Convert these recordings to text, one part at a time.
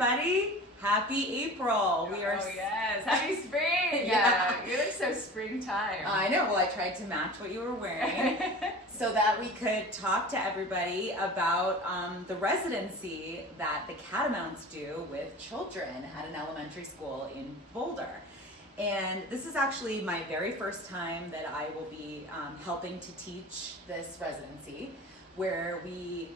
everybody. Happy April. Oh yes, happy spring. Yeah. You look so springtime. I know. Well, I tried to match what you were wearing so that we could talk to everybody about the residency that the Catamounts do with children at an elementary school in Boulder. And this is actually my very first time that I will be helping to teach this residency, where we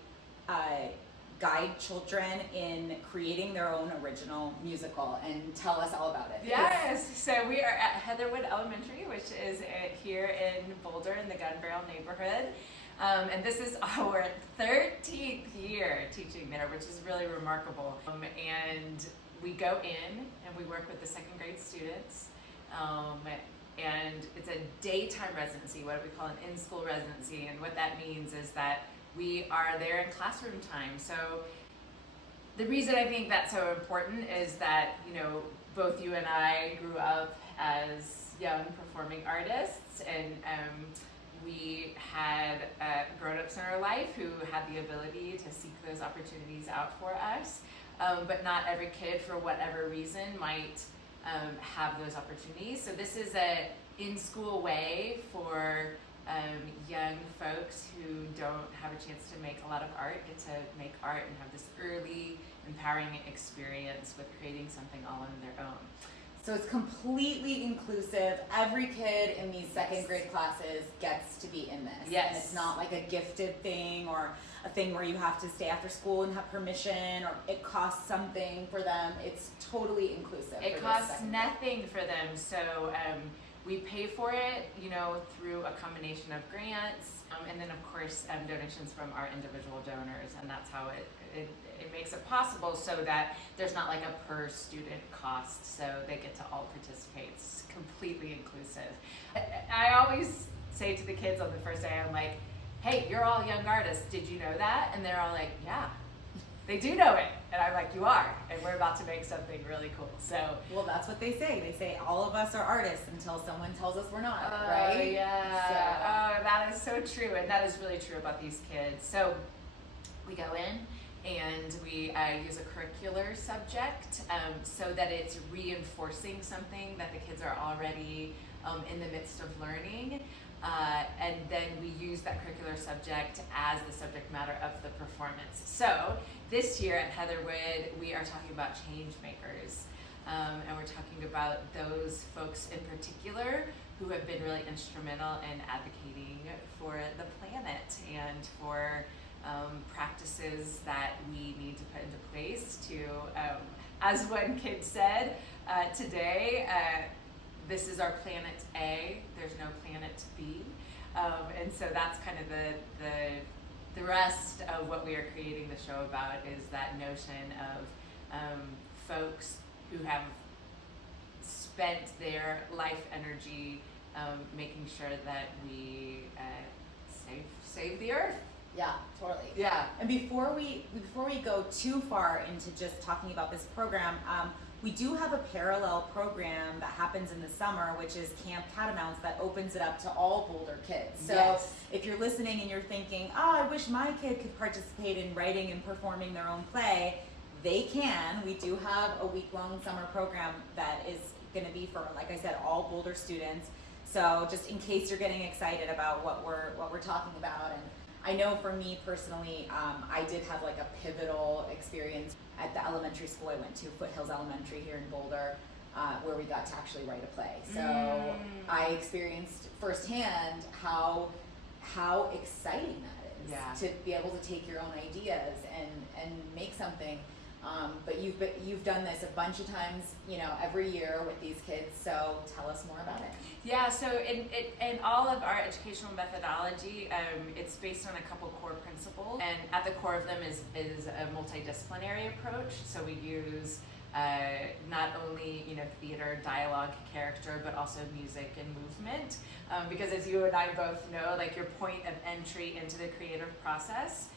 guide children in creating their own original musical. And tell us all about it. Yes, so we are at Heatherwood Elementary, which is here in Boulder in the Gun Barrel neighborhood. And this is our 13th year teaching there, which is really remarkable. And we go in and we work with the second grade students. And it's a daytime residency, what we call an in-school residency. And what that means is that we are there in classroom time. So the reason I think that's so important is that, you know, both you and I grew up as young performing artists, and we had grown-ups in our life who had the ability to seek those opportunities out for us. But not every kid, for whatever reason, might have those opportunities. So this is a in-school way for young folks who don't have a chance to make a lot of art, get to make art and have this early empowering experience with creating something all on their own. So it's completely inclusive. Every kid in these second grade classes gets to be in this. Yes. And it's not like a gifted thing or a thing where you have to stay after school and have permission, or it costs something for them. It's totally inclusive. It costs nothing for them. So we pay for it, you know, through a combination of grants, and then of course donations from our individual donors, and that's how it makes it possible, so that there's not like a per student cost, so they get to all participate. It's completely inclusive. I always say to the kids on the first day, I'm like, hey, you're all young artists, did you know that? And they're all like, yeah, they do know it. And I'm like, you are, and we're about to make something really cool. So, well, that's what they say. They say all of us are artists until someone tells us we're not, right? Yeah. So. Oh, that is so true, and that is really true about these kids. So we go in and we use a curricular subject so that it's reinforcing something that the kids are already in the midst of learning. And then we use that curricular subject as the subject matter of the performance. So this year at Heatherwood, we are talking about change makers. And we're talking about those folks in particular who have been really instrumental in advocating for the planet and for practices that we need to put into place to, as one kid said today, this is our planet A, there's no planet B. And so that's kind of the rest of what we are creating the show about, is that notion of folks who have spent their life energy making sure that we save the earth. Yeah, totally. Yeah. And before we go too far into just talking about this program, we do have a parallel program that happens in the summer, which is Camp Catamounts, that opens it up to all Boulder kids. So yes. If you're listening and you're thinking, oh, I wish my kid could participate in writing and performing their own play, they can. We do have a week-long summer program that is going to be for, like I said, all Boulder students. So just in case you're getting excited about what we're talking about. And I know for me personally, I did have like a pivotal experience at the elementary school I went to, Foothills Elementary here in Boulder, where we got to actually write a play. So I experienced firsthand how exciting that is, to be able to take your own ideas and make something. But you've done this a bunch of times, you know, every year with these kids. So tell us more about it. Yeah. So in all of our educational methodology, it's based on a couple core principles, and at the core of them is a multidisciplinary approach. So we use not only, you know, theater, dialogue, character, but also music and movement, because as you and I both know, like your point of entry into the creative process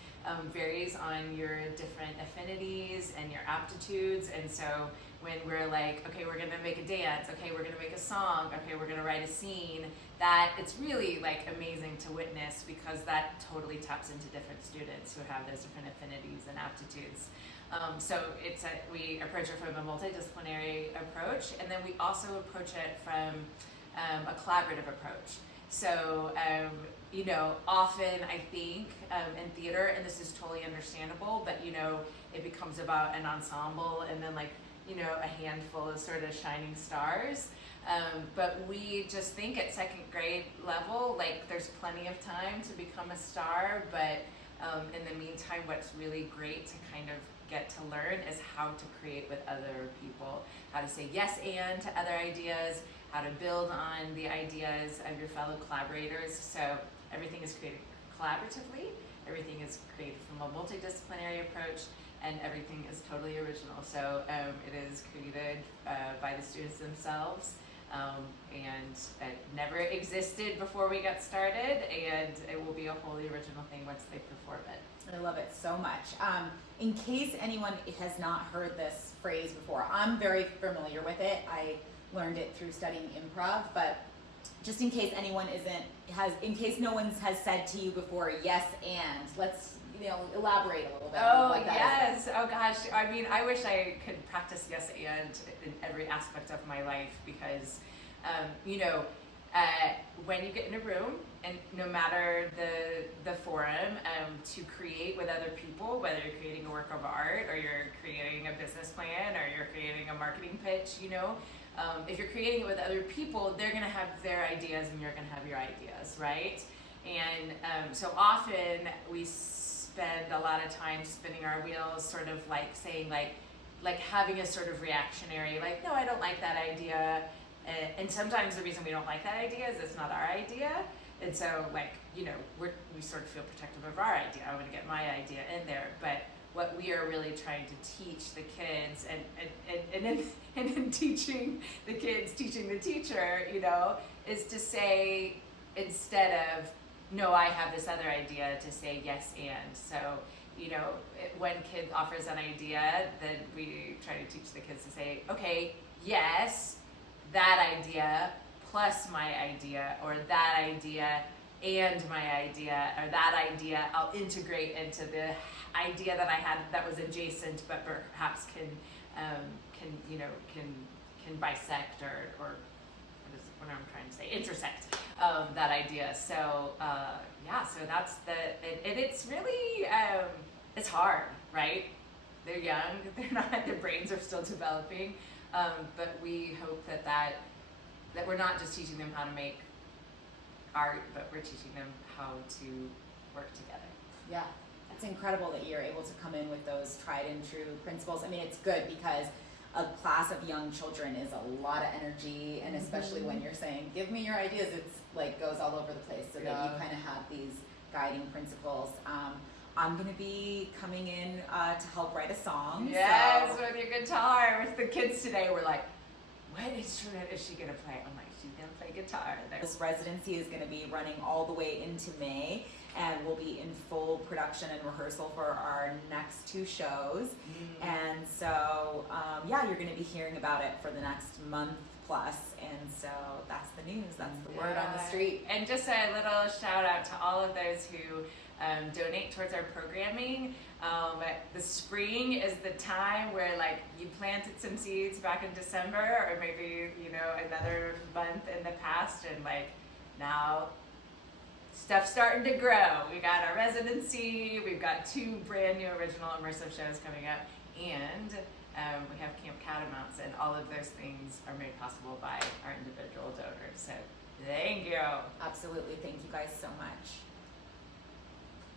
varies on your different affinities and your aptitudes. And so when we're like, okay, we're gonna make a dance, okay, we're gonna make a song, okay, we're gonna write a scene, that it's really like amazing to witness, because that totally taps into different students who have those different affinities and aptitudes. So we approach it from a multidisciplinary approach, and then we also approach it from a collaborative approach. So, you know, often I think in theater, and this is totally understandable, but you know, it becomes about an ensemble and then like, you know, a handful of sort of shining stars. But we just think at second grade level, like there's plenty of time to become a star, but in the meantime, what's really great to kind of get to learn is how to create with other people, how to say yes and to other ideas, how to build on the ideas of your fellow collaborators. So everything is created collaboratively, everything is created from a multidisciplinary approach, and everything is totally original. So it is created by the students themselves, and it never existed before we got started, and it will be a wholly original thing once they perform it. I love it so much. In case anyone has not heard this phrase before, I'm very familiar with it. I learned it through studying improv, but just in case anyone in case no one has said to you before, yes and, let's elaborate a little bit. Oh, what that yes. Oh gosh. I mean, I wish I could practice yes and in every aspect of my life, because you know, when you get in a room, and no matter the forum, to create with other people, whether you're creating a work of art or you're creating a business plan or you're creating a marketing pitch, you know, if you're creating it with other people, they're going to have their ideas and you're going to have your ideas, right? And so often we spend a lot of time spinning our wheels, sort of like saying like having a sort of reactionary, like, no, I don't like that idea. And sometimes the reason we don't like that idea is it's not our idea. And so, like, you know, we sort of feel protective of our idea. I want to get my idea in there. But what we are really trying to teach the kids, and in teaching the kids, teaching the teacher, you know, is to say, instead of, no, I have this other idea, to say yes and. So, you know, when kid offers an idea, then we try to teach the kids to say, okay, yes, that idea plus my idea, or that idea and my idea, or that idea I'll integrate into the idea that I had that was adjacent, but perhaps can bisect or what I'm trying to say, intersect that idea. So yeah, so that's it's really it's hard, right? They're young, their brains are still developing, but we hope that we're not just teaching them how to make art, but we're teaching them how to work together. Yeah, it's incredible that you're able to come in with those tried and true principles. I mean, it's good because a class of young children is a lot of energy, and especially when you're saying, give me your ideas, it's like goes all over the place, so that you kind of have these guiding principles. I'm going to be coming in to help write a song. Yes, so. with your guitar. With the kids today, we're like, what instrument is she going to play? I'm like, she's going to play guitar. This residency is going to be running all the way into May, and we'll be in full production and rehearsal for our next 2 shows. And so, yeah, you're going to be hearing about it for the next month plus. And so that's the news. That's the word on the street. And just a little shout out to all of those who donate towards our programming. The spring is the time where, like, you planted some seeds back in December, or maybe, you know, another month in the past, and like now stuff's starting to grow. We got our residency, we've got 2 brand new original immersive shows coming up, and we have Camp Catamounts, and all of those things are made possible by our individual donors. So thank you. Absolutely. Thank you guys so much.